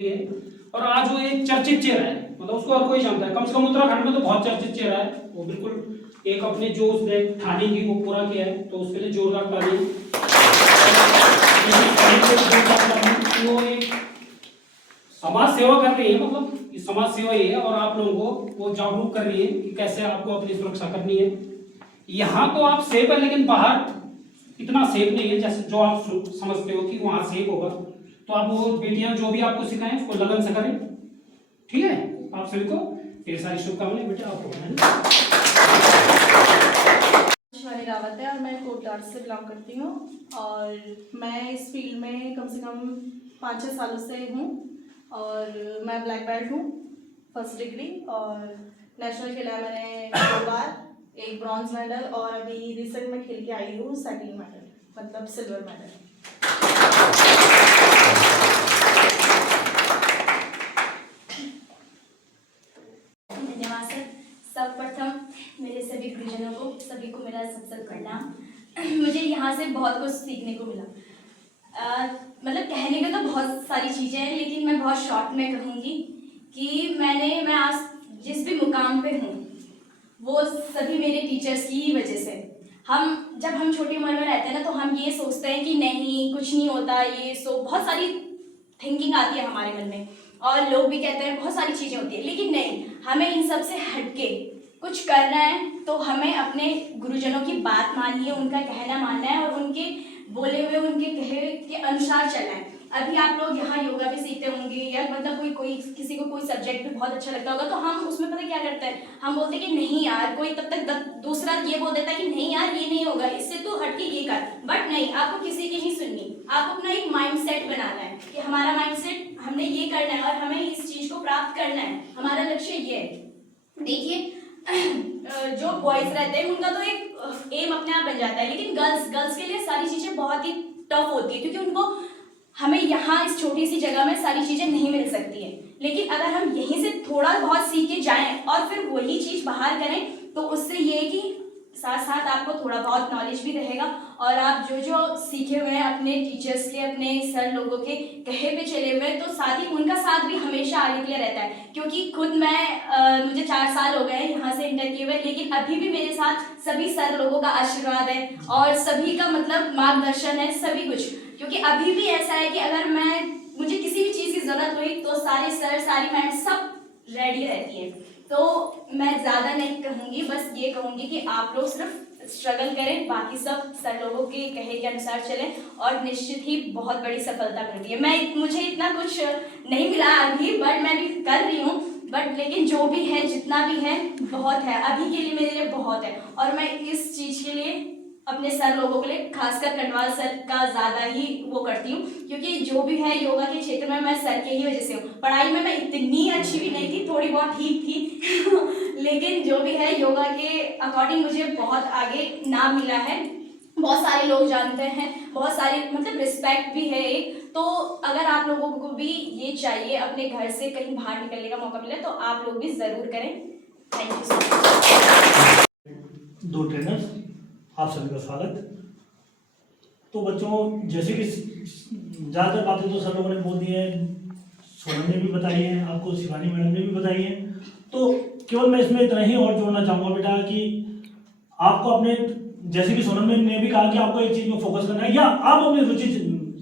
है। और आज वो एक चर्चित चेहरा है, मतलब उसको हर कोई जानता है, कम से कम उत्तराखंड में तो बहुत चर्चित चेहरा है वो। बिल्कुल एक अपने जो उसने ठाने की वो पूरा किया है, तो उसके लिए जोरदार ताली। वो एक समाज सेवा कर रही है, मतलब ये समाज सेवा ही है, और आप लोगों को वो जागरूक कर रही है कि कैसे आपको अपनी सुरक्षा करनी है। यहाँ तो आप सेफ है, लेकिन बाहर इतना सेफ नहीं है जैसे जो आप समझते हो कि वहां सेफ होगा। तो आप वो बेटियां जो भी आपको सिखाएं उसको लगन से करें, ठीक है। आप सभी को ढेर सारी शुभकामनाएं बेटा। आपको रावत है और मैं कोटद्वार से बिलोंग करती हूँ, और मैं इस फील्ड में कम से कम 5-6 सालों से हूँ, और मैं ब्लैक बेल्ट हूँ, फर्स्ट डिग्री, और नेशनल खेला मैंने 2 बार, एक ब्रॉन्ज मेडल, और अभी रिसेंट में खेल के आई हूँ सेकंड मेडल, मतलब सिल्वर मेडल। धन्यवाद सर। सर्वप्रथम मेरे सभी गुरुजनों को, सभी को मेरा सत्संग प्रणाम। मुझे यहाँ से बहुत कुछ सीखने को मिला। मतलब कहने को तो बहुत सारी चीज़ें हैं, लेकिन मैं बहुत शॉर्ट में कहूँगी कि मैं आज जिस भी मुकाम पे हूँ वो सभी मेरे टीचर्स की वजह से। जब हम छोटी उम्र में रहते हैं ना, तो हम ये सोचते हैं कि नहीं कुछ नहीं होता, ये सो बहुत सारी थिंकिंग आती है हमारे मन में, और लोग भी कहते हैं बहुत सारी चीज़ें होती है, लेकिन नहीं, हमें इन सब से हटके कुछ करना है। तो हमें अपने गुरुजनों की बात माननी है, उनका कहना मानना है, और उनके बोले हुए उनके कहे के अनुसार चलना है। अभी आप लोग यहाँ योगा भी सीखते होंगे, या मतलब कोई किसी को कोई सब्जेक्ट भी बहुत अच्छा लगता होगा, तो हम उसमें पता क्या करते हैं, हम बोलते हैं कि नहीं यार, कोई तब तक दूसरा ये बोल देता है कि नहीं यार ये नहीं होगा, इससे तो हटके ये कर। बट नहीं, आपको किसी की नहीं सुननी, आपको अपना एक माइंड सेट बनाना है कि हमारा माइंड सेट, हमने ये करना है और हमें इस चीज को प्राप्त करना है, हमारा लक्ष्य ये है। देखिए जो बॉयज रहते हैं उनका तो एक एम अपने आप बन जाता है, लेकिन गर्ल्स के लिए सारी चीजें बहुत ही टफ होती है, क्योंकि उनको हमें यहाँ इस छोटी सी जगह में सारी चीजें नहीं मिल सकती है। लेकिन अगर हम यहीं से थोड़ा बहुत सीख के जाएं और फिर वही चीज बाहर करें, तो उससे ये है कि साथ साथ आपको थोड़ा बहुत नॉलेज भी रहेगा, और आप जो जो सीखे हुए हैं अपने टीचर्स के, अपने सर लोगों के कहे पे चले हुए हैं, तो साथ ही उनका साथ भी हमेशा आगे के लिए रहता है। क्योंकि खुद मुझे 4 साल हो गए हैं यहाँ से इंटर किए हुए, लेकिन अभी भी मेरे साथ सभी सर लोगों का आशीर्वाद है और सभी का मतलब मार्गदर्शन है, सभी कुछ। क्योंकि अभी भी ऐसा है कि अगर मुझे किसी भी चीज़ की ज़रूरत हुई तो सारे सर, सारी मैम सब रेडी रहती है। तो मैं ज़्यादा नहीं कहूँगी, बस ये कहूँगी कि आप लोग सिर्फ स्ट्रगल करें, बाकी सब सर लोगों के कहे के अनुसार चलें, और निश्चित ही बहुत बड़ी सफलता मिलती है। मुझे इतना कुछ नहीं मिला अभी, बट मैं भी कर रही हूँ, बट लेकिन जो भी है, जितना भी है, बहुत है, अभी के लिए मेरे लिए बहुत है। और मैं इस चीज़ के लिए अपने सर लोगों के लिए, खासकर कटवाल सर का ज़्यादा ही वो करती हूँ, क्योंकि जो भी है योगा के क्षेत्र में मैं सर के ही वजह से हूँ। पढ़ाई में मैं इतनी अच्छी भी नहीं थी, थोड़ी बहुत ठीक थी लेकिन जो भी है योगा के अकॉर्डिंग मुझे बहुत आगे नाम मिला है, बहुत सारे लोग जानते हैं, बहुत सारी मतलब रिस्पेक्ट भी है एक। तो अगर आप लोगों को भी ये चाहिए अपने घर से कहीं बाहर निकलने का मौका मिले, तो आप लोग भी ज़रूर करें। Thank you so much. 2 trainers, आप सभी का स्वागत। तो बच्चों, जैसे कि ज़्यादातर बातें तो सब लोगों ने बोल दी हैं, सोनम ने भी बताई है, आपको शिवानी मैडम ने भी बताई है। तो केवल मैं इसमें इतना ही और जोड़ना चाहूँगा बेटा कि आपको अपने, जैसे कि सोनम ने भी कहा कि आपको एक चीज़ में फोकस करना है, या आप अपनी रुचि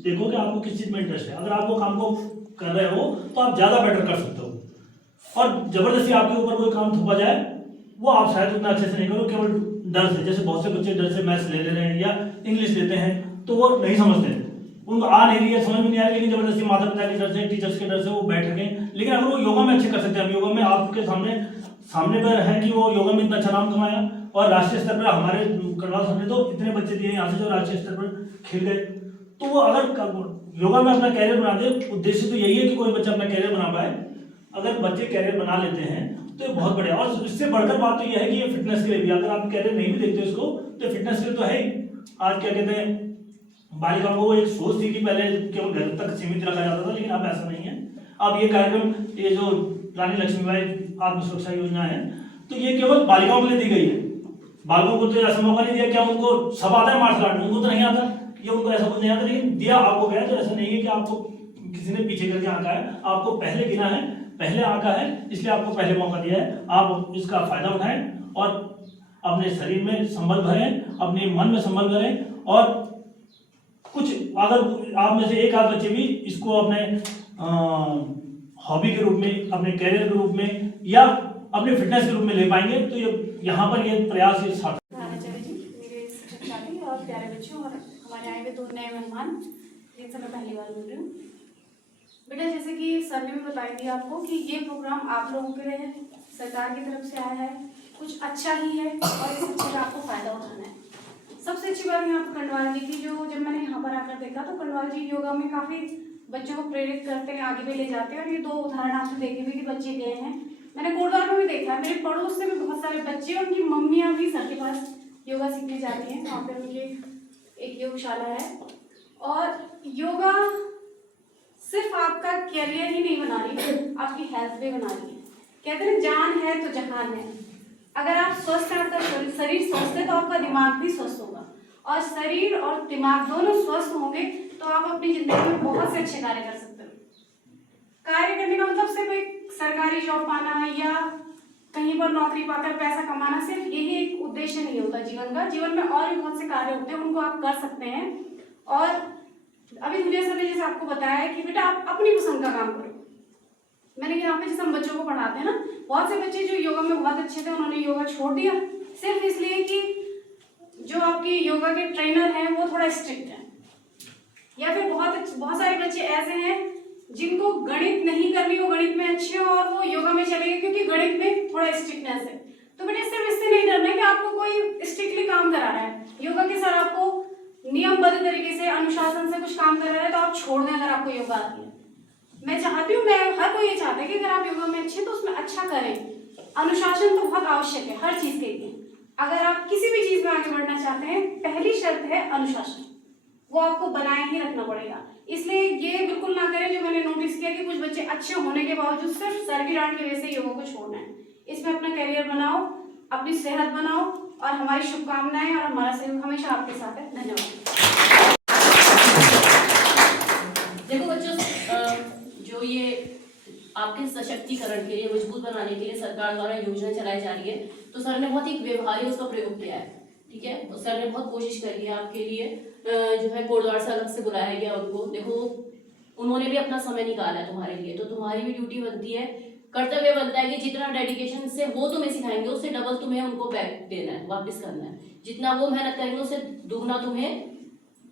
देखो कि आपको किस चीज़ में इंटरेस्ट है। अगर आप वो काम को कर रहे हो तो आप ज़्यादा बेटर कर सकते हो, और ज़बरदस्ती आपके ऊपर कोई काम थोपा जाए वो आप शायद उतना अच्छे से नहीं करो, केवल डर से। जैसे बहुत से बच्चे डर से मैथ्स ले रहे हैं या इंग्लिश लेते हैं, तो वो नहीं समझते हैं, उनको आ नहीं रही है, समझ में नहीं आ रही, लेकिन जबरदस्ती माता पिता के डर से, टीचर्स के डर से वो बैठ गए। लेकिन अगर वो योगा में अच्छे कर सकते हैं, योगा में आपके सामने पर है कि वो योगा में इतना अच्छा नाम कमाया, और राष्ट्रीय स्तर पर हमारे कटवाल सर ने तो इतने बच्चे दिए यहाँ से जो राष्ट्रीय स्तर पर खेल गए। तो वो अगर योगा में अपना कैरियर बना दे, उद्देश्य तो यही है कि कोई बच्चा अपना कैरियर बना पाए। अगर बच्चे कैरियर बना लेते हैं तो ये बहुत बढ़िया। और इससे बढ़कर बात तो ये है कि ये फिटनेस के लिए भी, अगर आप कैरियर नहीं भी देखते हो इसको, तो फिटनेस के लिए तो है ही। आज क्या कहते हैं, बालिकाओं को एक सोच थी कि पहले केवल घर तक सीमित रखा जाता था, लेकिन अब ऐसा नहीं है। अब ये कार्यक्रम, ये जो रानी लक्ष्मीबाई आत्म सुरक्षा योजना है, तो ये केवल बालिकाओं के लिए दी गई है। बालकों को तो ऐसा मौका नहीं दिया, क्या उनको सब आता है मार्शल आर्ट, उनको तो नहीं आता, ये उनको ऐसा कुछ नहीं आता, लेकिन दिया आपको गया। तो ऐसा नहीं है कि आपको किसी ने पीछे करके आंका है, आपको पहले गिना है, पहले आंका है, इसलिए आपको पहले मौका दिया है। आप इसका फायदा उठाएं और अपने शरीर में संबल भरें, अपने मन में संबल भरें। और कुछ अगर आप में से एक आध बच्चे भी इसको अपने हॉबी के रूप में, अपने कैरियर के रूप में या अपने फिटनेस के रूप में ले पाएंगे, तो ये यहाँ पर ये प्रयास ये सार्थक। आचार्य जी, मेरे शिक्षक साथी और प्यारे बच्चों और हमारे आए हुए 2 नए मेहमान, जिनसे मैं पहली बार मिल रही हूँ। बेटा, जैसे कि सर ने भी बताई थी आपको कि ये प्रोग्राम आप लोगों के लिए सरकार की तरफ से आया है, कुछ अच्छा ही है और इस अच्छे का आपको फायदा उठाना है। सबसे अच्छी बात यहाँ पर कंडवाल जी की, जो जब मैंने यहाँ पर आकर देखा तो कंडवाल जी योगा में काफ़ी बच्चों को प्रेरित करते हैं, आगे भी ले जाते हैं। और ये 2 उदाहरण आपने देखे भी कि बच्चे गए हैं, मैंने कोटद्वार में भी देखा है। मेरे पड़ोस से भी बहुत सारे बच्चे, उनकी मम्मियाँ भी सर के पास योगा सीखने जाती हैं। वहाँ पे उनकी एक योगशाला है। और योगा सिर्फ आपका कैरियर ही नहीं बना रही, आपकी हेल्थ भी बना रही है। कहते हैं जान है तो जहान है। अगर आप स्वस्थ हैं, आपका शरीर स्वस्थ है तो आपका दिमाग भी स्वस्थ होगा। और शरीर और दिमाग दोनों स्वस्थ होंगे तो आप अपनी जिंदगी में बहुत से अच्छे कार्य कर सकते हो। कार्य करने का मतलब सिर्फ एक सरकारी जॉब पाना या कहीं पर नौकरी पाकर पैसा कमाना, सिर्फ यही एक उद्देश्य नहीं होता जीवन का। जीवन में और भी बहुत से कार्य होते हैं, उनको आप कर सकते हैं। और अभी दुनिया सर ने जैसे आपको बताया है कि बेटा आप अपनी पसंद का काम करो। मैंने यहाँ पे जैसे हम बच्चों को पढ़ाते हैं ना, बहुत से बच्चे जो योगा में बहुत अच्छे थे, उन्होंने योगा छोड़ दिया सिर्फ इसलिए कि जो आपके योगा के ट्रेनर हैं वो थोड़ा स्ट्रिक्ट है। या फिर बहुत सारे बच्चे ऐसे हैं जिनको गणित नहीं करनी, वो गणित में अच्छे हो और वो योगा में चले गए क्योंकि गणित में थोड़ा स्ट्रिक्टनेस है। तो बेटा सिर्फ इससे नहीं डरना है कि आपको कोई स्ट्रिक्टली काम करा रहा है। योगा के सर आपको नियमबद्ध तरीके से, अनुशासन से कुछ काम करा रहा है तो आप छोड़ दें अगर आपको योगा आती है। मैं चाहती हूँ, मैं हर कोई ये चाहता है कि अगर आप योगा में अच्छे तो उसमें अच्छा करें। अनुशासन तो बहुत आवश्यक है हर चीज के लिए। अगर आप किसी भी चीज में आगे बढ़ना चाहते हैं, पहली शर्त है अनुशासन, वो आपको बनाए ही रखना पड़ेगा। इसलिए ये बिल्कुल ना करें जो मैंने नोटिस किया कि कुछ बच्चे अच्छे होने के बावजूद सिर्फ सर की डांट की वजह से योगा को छोड़ना है। इसमें अपना करियर बनाओ, अपनी सेहत बनाओ और हमारी शुभकामनाएं और हमारा सहयोग हमेशा आपके साथ है। धन्यवाद। देखो बच्चों, जो ये आपके सशक्तिकरण के लिए, मजबूत बनाने के लिए सरकार द्वारा योजना चलाई जा रही है, तो सर ने बहुत ही व्यवहारिक उसका प्रयोग किया है। ठीक है, तो सर ने बहुत कोशिश करी है आपके लिए। जो है कोटद्वार से अलग से बुलाया गया उनको। देखो उन्होंने भी अपना समय निकाला है तुम्हारे लिए, तो तुम्हारी भी ड्यूटी बनती है, कर्तव्य बनता है कि जितना डेडिकेशन से वो तुम्हें सिखाएंगे उससे डबल तुम्हें उनको बैक देना है, वापस करना है। जितना वो मेहनत करेंगे उससे दुगना तुम्हें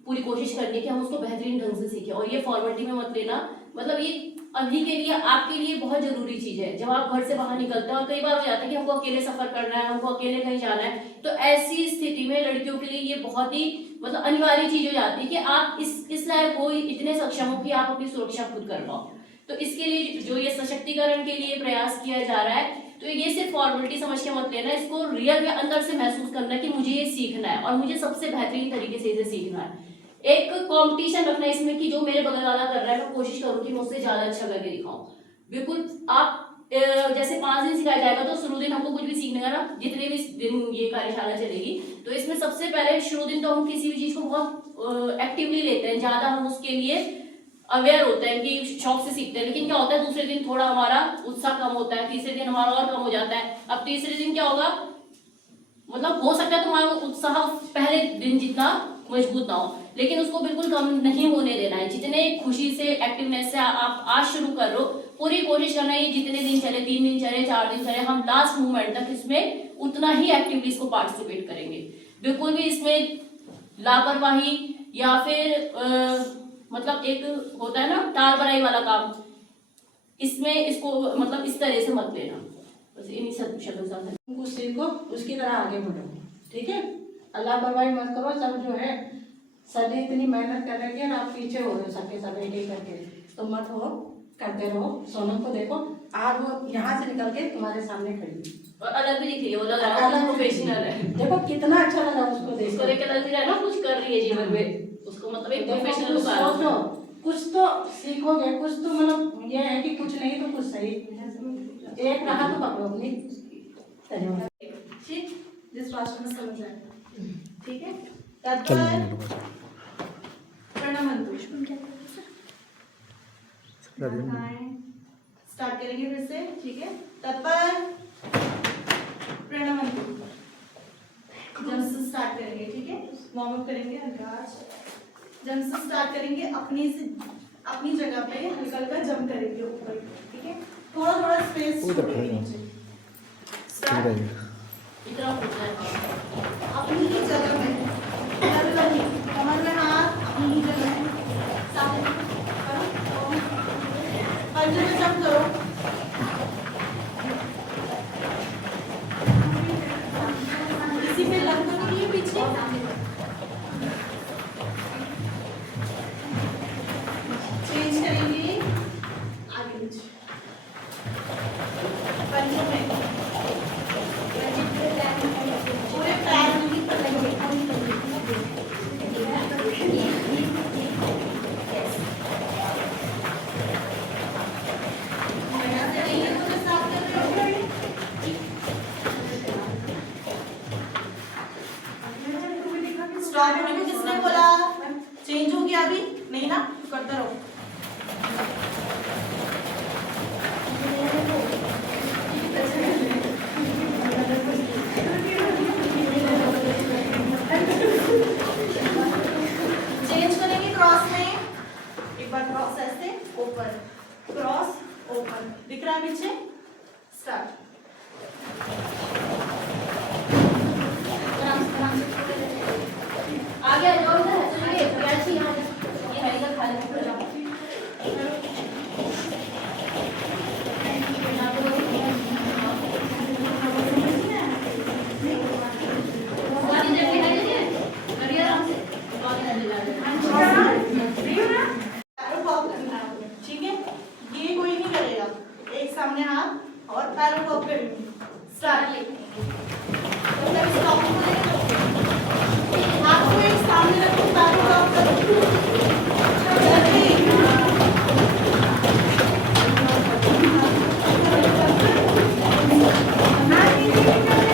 पूरी कोशिश करनी है कि हम उसको बेहतरीन ढंग से सीखें। और ये फॉर्मेलिटी में मत लेना, मतलब ये अभी के लिए, आपके लिए बहुत जरूरी चीज है। जब आप घर से बाहर निकलते हैं और कई बार हो जाता है कि हमको अकेले सफर करना है, हमको अकेले कहीं जाना है, तो ऐसी स्थिति में लड़कियों के लिए ये बहुत ही मतलब अनिवार्य चीज हो जाती है कि आप इस लायक हो, इतने सक्षम हो कि आप अपनी सुरक्षा खुद कर पाओ। तो इसके लिए जो ये सशक्तिकरण के लिए प्रयास किया जा रहा है, तो ये सिर्फ फॉर्मेलिटी समझ के मत लेना, इसको रियल में अंदर से महसूस करना कि मुझे ये सीखना है और मुझे सबसे बेहतरीन तरीके से इसे सीखना है। एक कंपटीशन रखना है इसमें कि जो मेरे बगल वाला कर रहा है मैं कोशिश करूँ कि मैं उससे ज्यादा अच्छा करके दिखाऊं। बिल्कुल आप जैसे 5 दिन सिखाया जाएगा तो शुरू दिन हमको कुछ भी सीखने का ना, जितने भी दिन ये कार्यशाला चलेगी, तो इसमें सबसे पहले शुरू दिन तो हम किसी भी चीज को बहुत एक्टिवली लेते हैं, ज्यादा हम उसके लिए अवेयर होते हैं कि शौक से सीखते हैं। लेकिन क्या होता है दूसरे दिन थोड़ा हमारा उत्साह कम होता है, तीसरे दिन हमारा और कम हो जाता है। अब तीसरे दिन क्या होगा, मतलब हो सकता है तुम्हारा उत्साह पहले दिन जितना मजबूत ना हो, लेकिन उसको बिल्कुल कम नहीं होने देना है। जितने खुशी से, एक्टिवनेस से आप आज शुरू कर लो, पूरी कोशिश करना है ये जितने दिन चले, 3 दिन चले, 4 दिन चले, हम लास्ट मोमेंट तक इसमें उतना ही एक्टिवली इसको पार्टिसिपेट करेंगे। बिल्कुल भी इसमें लापरवाही या फिर मतलब एक होता है ना टाल बराई वाला काम, इसमें इसको मतलब इस तरह से मत लेना। बस इन्हीं सब शब्दों के साथ कुछ सीखो, उसकी तरह आगे बढ़ो। ठीक है, अल्लाह परवाही मत करो। सब जो है सर इतनी मेहनत कर रही है और आप पीछे हो रहे हो सबके सब एक एक करके, तो मत हो, करते रहो। सोनम को देखो, आज वो यहाँ से निकल के तुम्हारे सामने खड़ी है और अलग भी दिख रही है, वो लग रहा है प्रोफेशनल है। देखो कितना अच्छा लगा उसको देख, उसको देख के लग रहा है ना कुछ कर रही है जीवन में, उसको मतलब एक प्रोफेशनल लुक आ रहा है। कुछ तो सीखोगे, कुछ तो मतलब ये है कि कुछ नहीं तो कुछ सही, एक रहा तो पकड़ो अपनी। धन्यवाद। जिस भाषा में समझ आए, ठीक है। प्रणमंतु। स्टार्ट करेंगे फिर से, ठीक है। तत्पर प्रणमंतु, जब से स्टार्ट करेंगे, ठीक है। वार्म अप करेंगे हल्का, जब से स्टार्ट करेंगे अपनी जगह पे हल्का हल्का जंप करेंगे ऊपर, ठीक है। थोड़ा थोड़ा स्पेस छोड़ेंगे नीचे। स्टार्ट इतना होता है अपनी ही जगह में, कमर में हाथ अपनी ही जगह में, साथ करो, पंजे में जंप करो, इसी पे लग तो नहीं है पीछे, चेंज करेंगे आगे नीचे, पंजों में पूरे पैर में ही पकड़ेंगे। स्टॉप होने को किसने बोला? चेंज हो गया अभी नहीं ना, करते रहो। चेंज करेंगे क्रॉस में, एक बार क्रॉस ऐसे ओपन, क्रॉस ओपन, दिख रहा है पीछे। स्टार्ट, आगे आ जाओ इधर, चलिए प्यासी यहाँ ये है इधर खा लेते जाओ। ठीक है, ये कोई नहीं करेगा, एक सामने हाथ और पैरों को करेंगे। स्टार्ट, हाथ को एक सामने रखो, पैरों को अप करो।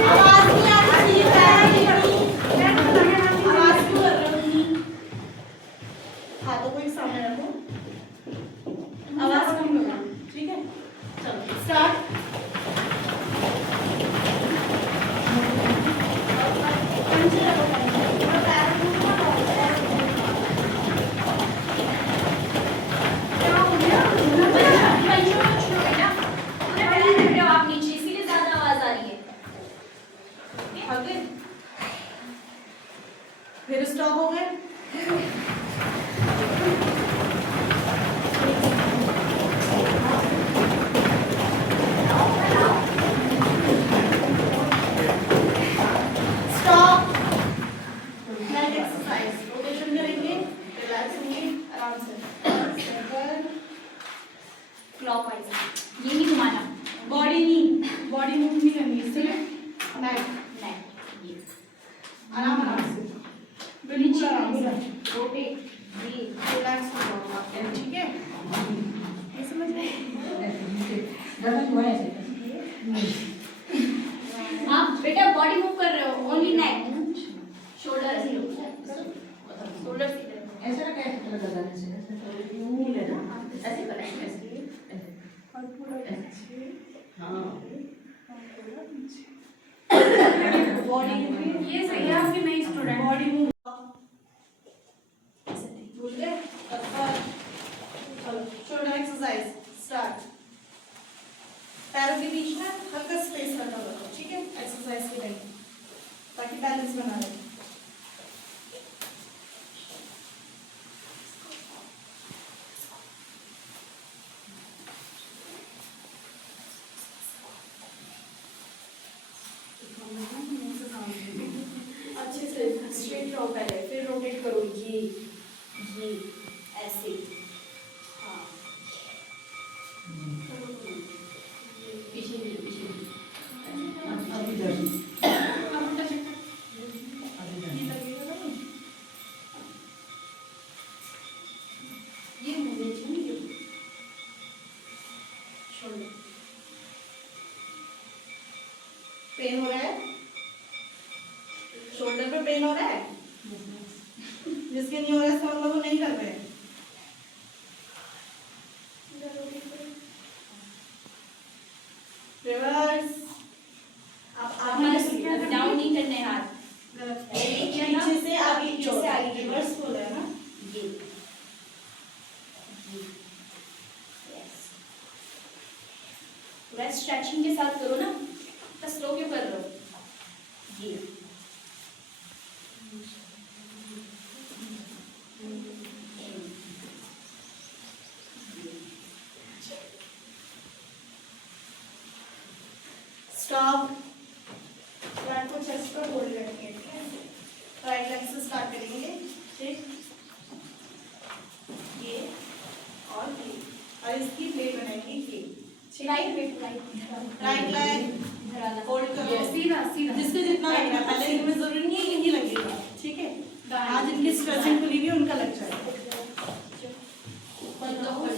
आवाज नहीं आनी चाहिए, पैर नहीं, आवाज क्यों कर रहे हो? हाथों को एक सामने रखो, आवाज कम करो, ठीक है। चलो स्टार्ट, आप नीचे इसीलिए ज्यादा आवाज आ रही है। आगे फिर स्टॉप हो गए। स्टॉप, नेक एक्सरसाइज, रोटेशन करेंगे, रिलैक्स होंगे आराम से। क्लॉकवाइज ये नहीं घुमाना, बॉडी नहीं, बॉडी मूव नहीं करनी, सिर्फ नेक, नहीं ये आराम आराम से, बिल्कुल आराम से, रोटेट ये रिलैक्स हो जाओ आप, ठीक है। ये समझ रहे हैं? आप बेटा बॉडी मूव कर रहे हो, ओनली नेक, शोल्डर ऐसे शोल्डर सीधे ऐसा कैसे लगाने से ऐसे करेंगे ऐसे। और पूरा नीचे, हाँ बॉडी ये सही है आपकी नई स्टूडेंट। बॉडी मूव भूल गए। चलो शोल्डर एक्सरसाइज स्टार्ट, पैरों के बीच में हल्का स्पेस रखा करो, ठीक है, एक्सरसाइज के टाइम, ताकि बैलेंस बना रहे। अच्छे से स्ट्रेट रहो पहले, फिर रोटेट करो ये ऐसे। हाँ पीछे भी ये मूवमेंट चाहिए शोल्डर। पेन हो रहा है, शोल्डर पे पेन हो रहा है, जिसके नहीं हो रहा है इसका मतलब वो नहीं कर रहे हैं। थोड़ा स्ट्रेचिंग के साथ करो ना, तो स्लो क्यों कर रहे हो? ये स्टॉप। फ्लैट को चेस्ट पर होल्ड रखेंगे, ठीक है? राइट लेग से स्टार्ट करेंगे, ठीक? ये और ये, और इसकी प्लेट बनाएंगे ये, ठीक है? राइट लेग होल्ड करो, सीधा सीधा जिसको जितना लग रहा है, पहले इनमें जरूरी नहीं है यही लगेगा, ठीक है? आज इनकी स्ट्रेचिंग खुली हुई है, उनका लग जाएगा।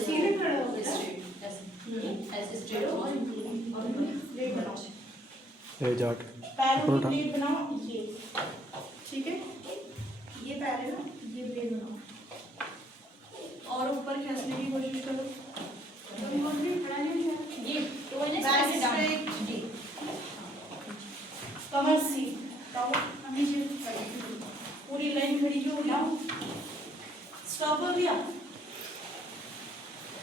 सीधे खड़े हो गए। ऐसे स्ट्रेट हो प्लेट बनाओ, ए जाट पैरों की प्लेट बनाओ, ये, ठीक है? ये पैर है ना, ये प्लेट बनाओ और ऊपर खींचने की कोशिश करो। ये तो मैंने बैक स्ट्रेच डाउन। स्ट्रेट, जी कमर सीध, पूरी लाइन खड़ी हो गया। स्टॉप हो गया।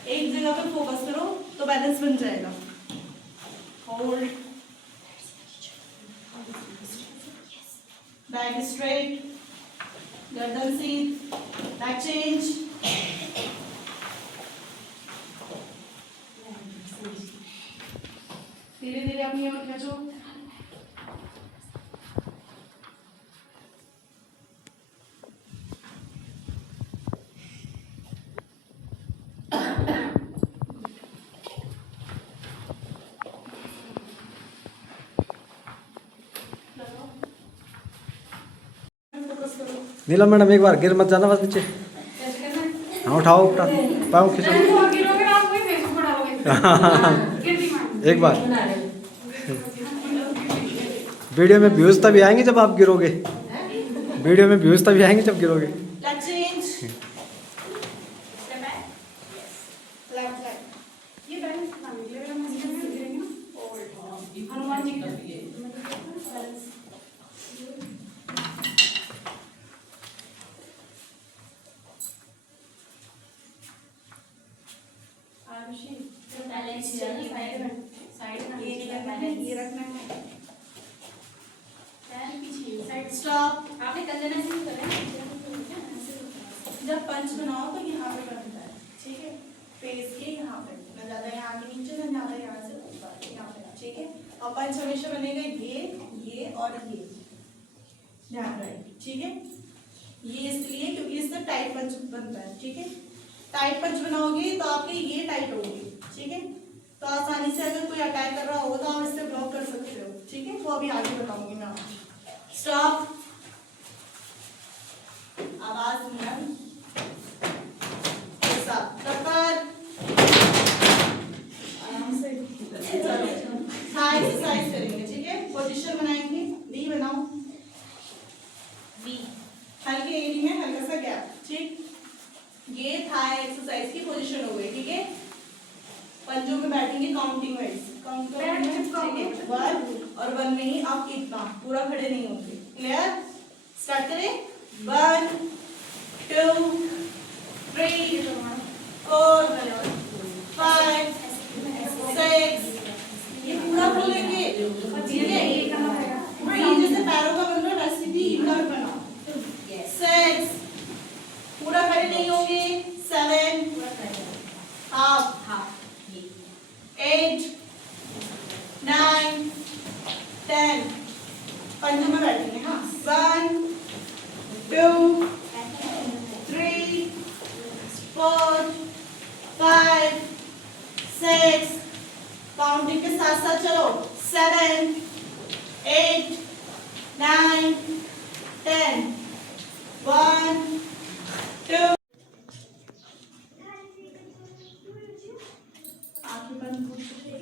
एक जगह पर फोकस करो तो बैलेंस बन जाएगा। होल्ड, बैक स्ट्रेट, गर्दन सीध, बैक चेंज, धीरे धीरे अपनी ओर खींचो। फोकस करो। नीलम मैडम एक बार गिर मत जाना बस नीचे। हाँ उठाओ उठा पाँव खींचो गिरोगे ना, आप वही फेसबुक पर डालोगे। गिरती मार। एक बार। वीडियो में व्यूज तभी आएंगे जब आप गिरोगे। वीडियो में व्यूज तभी आएंगे जब गिरोगे। लेग चेंज, लेफ्ट लेग, ये बैलेंस बनाने के लिए अगर हम ऐसे करके गिरेंगे ना, हनुमान जी की आरुषि, बैलेंस चाहिए साइड में। साइड में ये नहीं रखना है, ये रखना है। पैर पीछे साइड। स्टॉप। आपने कंधे से करा है। जब पंच बनाओ तो यहाँ पे बनता है, ठीक है? फेस के यहाँ पे, ना ज्यादा यहाँ के नीचे, ना ज्यादा यहाँ से ऊपर, यहाँ पे, ठीक है? और पंच हमेशा बनेगा ये और ये, ध्यान रहे, ठीक है? ये इसलिए क्योंकि इससे टाइट पंच बनता है, ठीक है? टाइट पंच बनाओगे तो आपके ये टाइट होगी, ठीक है? तो आसानी से अगर कोई अटैक कर रहा होगा तो आप इससे ब्लॉक कर सकते हो, ठीक है? वो अभी आगे बताऊंगी मैं आपको। स्टॉप। आवाज नहीं आराम से थाई एक्सरसाइज करेंगे, ठीक है? पोजीशन बनाएंगे, वी बनाओ, वी, हल्के एरी में हल्का सा गैप, ठीक? ये थाई एक्सरसाइज की पोजीशन हो गई, ठीक है? पंजों में बैठेंगे काउंटिंग वाइज, काउंट करेंगे, ठीक है? 1 और 1 में ही आप इतना पूरा खड़े नहीं होंगे। क्लियर? स्टार्ट करें। 1 2 3 4 5 6, ये पूरा बोलेंगे, ठीक है? ये जैसे पैरों का बन रहा है वैसे भी इनका भी बनाओ। 6, पूरा खड़े नहीं होंगे। 7 हाफ, 8 9 10, पंजों में बैठेंगे। हाँ, 1 2 3 4 5 6, काउंटिंग के साथ साथ चलो। 7 8 9 10, 1 2, आंखें बंद हो चुकी हैं।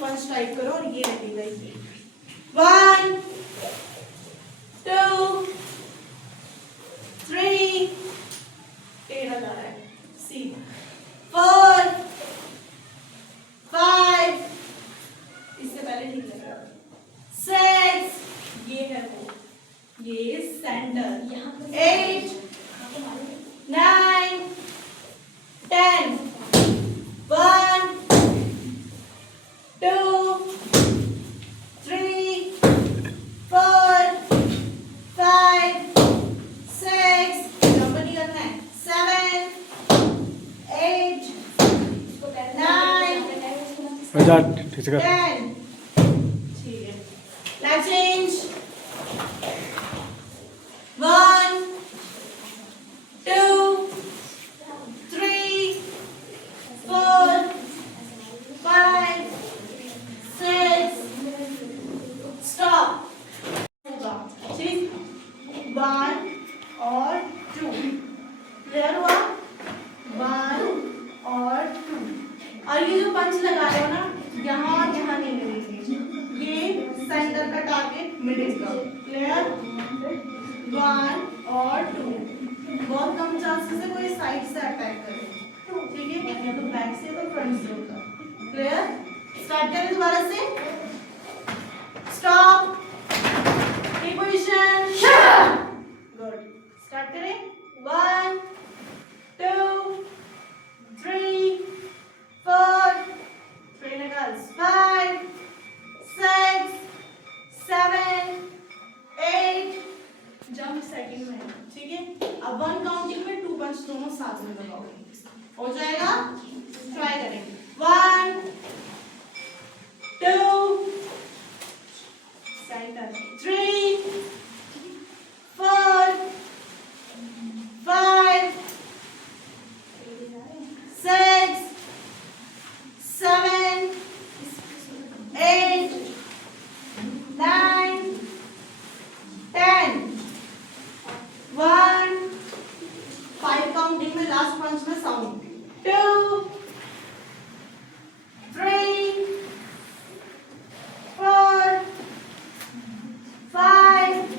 पंच टाइप करो और ये लगेगा ये 1 2 3 टेढ़ा जा रहा है सी 4 5 इससे पहले ठीक लग रहा 6 ये है वो ये सेंटर 8 9 10 1 2 3 4 5 6 नंबर नहीं करना है 7 8 9 जा ठीक से कर 10 ठीक है now change 1 2 3 4 5 6 stop ठीक 1 और 2 क्लियर हुआ 1 और 2 और ये जो पंच लगा रहे हो ना यहाँ और यहाँ नहीं लगेंगे ये सेंटर का टारगेट मिडिल का क्लियर 1 और 2 बहुत कम चांसेस है कोई साइड से अटैक करे ठीक है या तो बैक से या तो फ्रंट से होगा क्लियर स्टार्ट करें दोबारा से stop take position good start करें 1 2 3 4 triangles 5 6 7 8 जंप सेकंड में ठीक है अब 1 काउंटिंग में 2 पंच दोनों साथ में लगाओगे हो जाएगा ट्राई करेंगे 1 2 सेंटर 3 4 5 6 7 8 9 10 1 5 काउंटिंग में लास्ट पंच में साउंड 2 3 4 5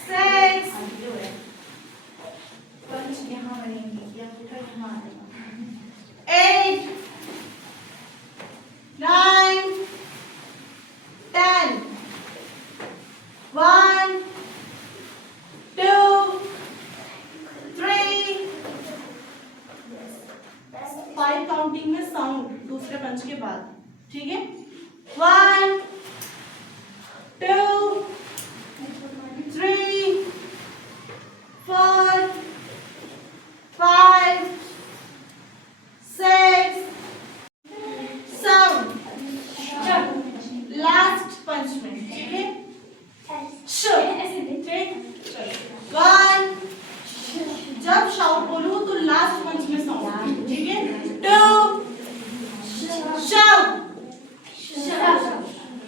6 पंच यहाँ बनेंगे या फिर यहाँ आएगा 8 9 10 1 2 3 5 काउंटिंग में साउंड दूसरे पंच के बाद ठीक है 1 2 3 4 5 6 साउंड लास्ट पंच में ठीक है ठीक 1 जब शाउट बोलूं तो लास्ट पंच में साउंड ठीक है 2 शाउट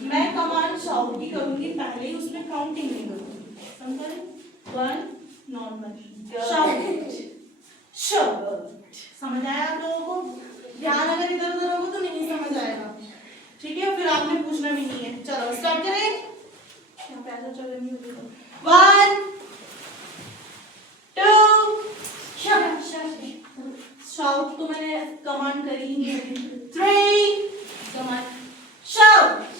मैं कमांड शाउट की करूंगी पहले ही उसमें काउंटिंग नहीं करूंगी समझ 1 नॉर्मल शाउट समझ आया आप लोगों को ध्यान अगर इधर उधर होगा तो नहीं समझ आएगा ठीक है फिर आपने पूछना भी नहीं है चलो स्टार्ट करें यहाँ पे ऐसा चल नहीं होगा 1 2 शाउट तो मैंने कमांड करी ही नहीं 3 कमांड शाउट